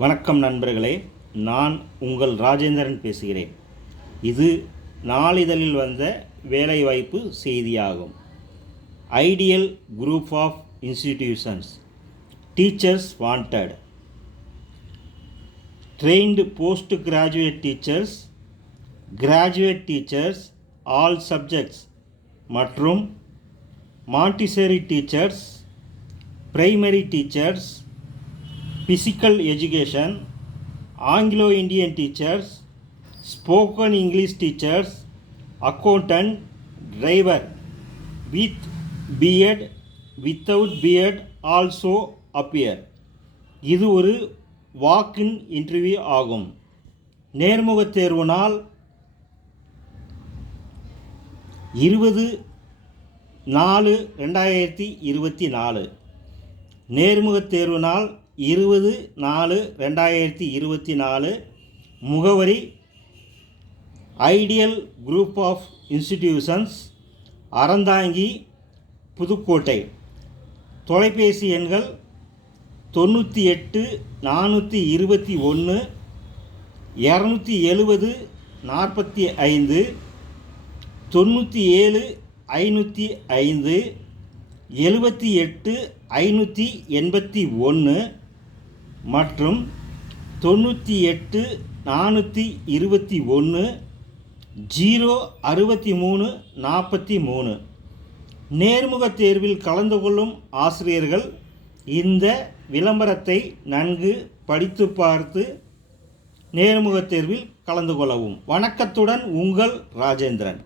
வணக்கம் நண்பர்களே, நான் உங்கள் ராஜேந்திரன் பேசுகிறேன். இது நாளிதழில் வந்த வேலைவாய்ப்பு செய்தியாகும். Ideal group of institutions, teachers wanted, trained post graduate teachers, graduate teachers all subjects மற்றும் Montessori teachers, primary teachers, physical education, Anglo-Indian teachers, spoken English teachers, accountant, driver with B.Ed, without B.Ed also appear. இது ஒரு வாக்கின் interview ஆகும். நேர்முகத் தேர்வு நாள் 20/4/2024. நேர்முகத் தேர்வு நாள் 20/4/2024. முகவரி ideal group of institutions, Aranthangi, Pudukkottai. தொலைபேசி எண்கள் 98 421 270 45, 97 505, 78 581 மற்றும் 98 421 063 43. நேர்முகத் தேர்வில் கலந்து கொள்ளும் ஆசிரியர்கள் இந்த விளம்பரத்தை நன்கு படித்து பார்த்து நேர்முகத் தேர்வில் கலந்து கொள்ளவும். வணக்கத்துடன் உங்கள் ராஜேந்திரன்.